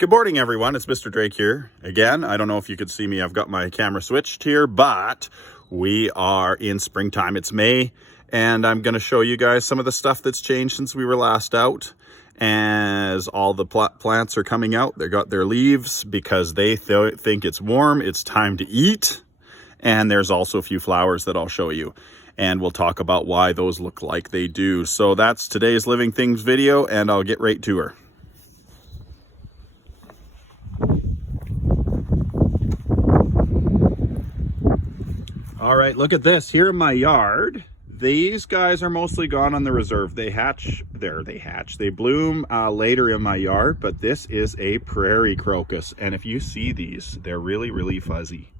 Good morning, everyone. It's Mr. Drake here again. I don't know if you could see me. I've got my camera switched here, but we are in springtime. It's May, and I'm going to show you guys some of the stuff that's changed since we were last out. As all the plants are coming out, they got their leaves because they think it's warm. It's time to eat. And there's also a few flowers that I'll show you. And we'll talk about why those look like they do. So that's today's Living Things video, and I'll get right to her. All right, look at this. Here in my yard, these guys are mostly gone on the reserve. They bloom later in my yard, but this is a prairie crocus. And if you see these, they're really, really fuzzy.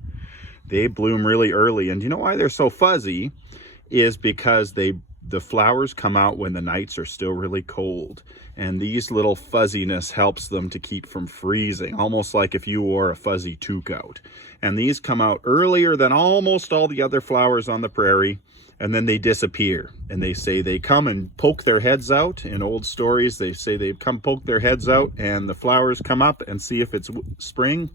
They bloom really early. And you know why they're so fuzzy is because the flowers come out when the nights are still really cold. And these little fuzziness helps them to keep from freezing, almost like if you wore a fuzzy toque out. And these come out earlier than almost all the other flowers on the prairie, and then they disappear. And they say they come and poke their heads out. In old stories, they say they come poke their heads out, and the flowers come up and see if it's spring.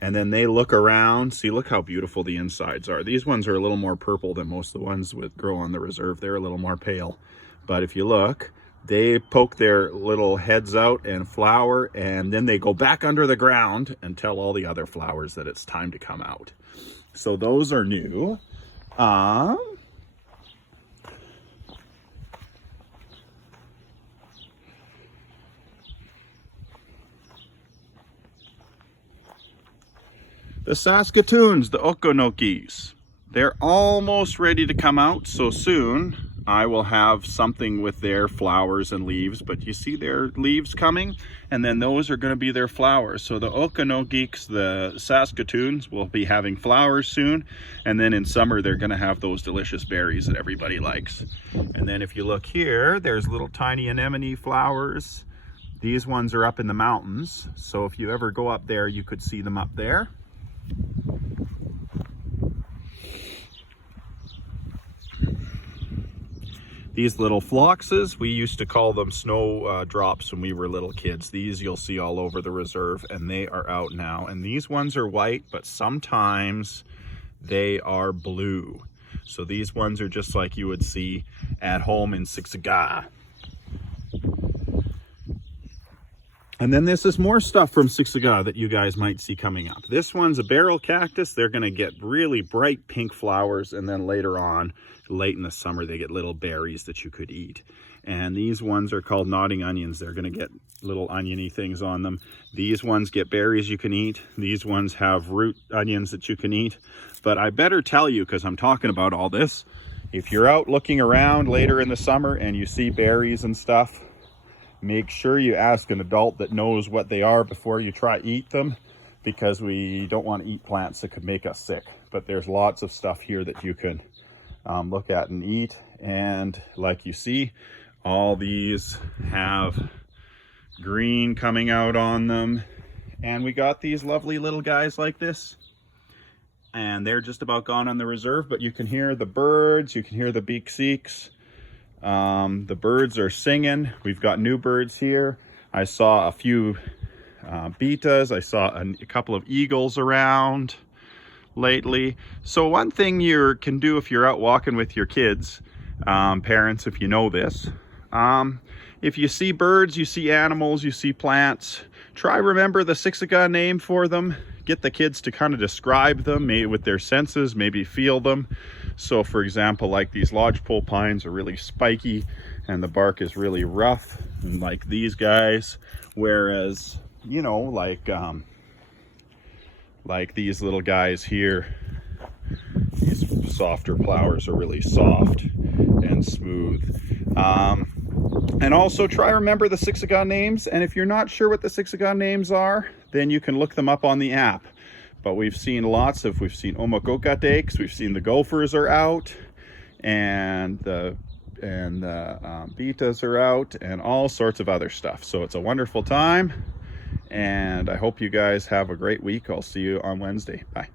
And then they look around. See, look how beautiful the insides are. These ones are a little more purple than most of the ones that grow on the reserve. They're a little more pale. But if you look, they poke their little heads out and flower, and then they go back under the ground and tell all the other flowers that it's time to come out. So those are new. The Saskatoons, the Okonokis, they're almost ready to come out, so soon I will have something with their flowers and leaves. But you see their leaves coming, and then those are going to be their flowers. So the Okonokis, the Saskatoons, will be having flowers soon, and then in summer they're going to have those delicious berries that everybody likes. And then if you look here, there's little tiny anemone flowers. These ones are up in the mountains, so if you ever go up there, you could see them up there. These little phloxes, we used to call them snow drops when we were little kids. These you'll see all over the reserve, and they are out now. And these ones are white, but sometimes they are blue. So these ones are just like you would see at home in Siksika. And then this is more stuff from Siksika that you guys might see coming up. This one's a barrel cactus. They're going to get really bright pink flowers, and then later on, late in the summer, they get little berries that you could eat. And these ones are called nodding onions. They're going to get little oniony things on them. These ones get berries you can eat. These ones have root onions that you can eat. But I better tell you, because I'm talking about all this, if you're out looking around later in the summer and you see berries and stuff, make sure you ask an adult that knows what they are before you try eat them, because we don't want to eat plants that could make us sick. But there's lots of stuff here that you can look at and eat. And like you see, all these have green coming out on them. And we got these lovely little guys like this. And they're just about gone on the reserve, but you can hear the birds, you can hear the beak-seeks. The birds are singing. We've got new birds here. I saw a few betas. I saw a couple of eagles around lately. So one thing you can do if you're out walking with your kids, parents, if you know this, if you see birds, you see animals, you see plants, try remember the Siksika name for them. Get the kids to kind of describe them, maybe with their senses, maybe feel them. So for example, like these lodgepole pines are really spiky and the bark is really rough, like these guys. Whereas, you know, like these little guys here, these softer flowers are really soft and smooth. And also try remember the Siksika names. And if you're not sure what the Siksika names are, then you can look them up on the app. But we've seen Omokokateks, we've seen the gophers are out, and the betas are out, and all sorts of other stuff. So it's a wonderful time, and I hope you guys have a great week. I'll see you on Wednesday. Bye.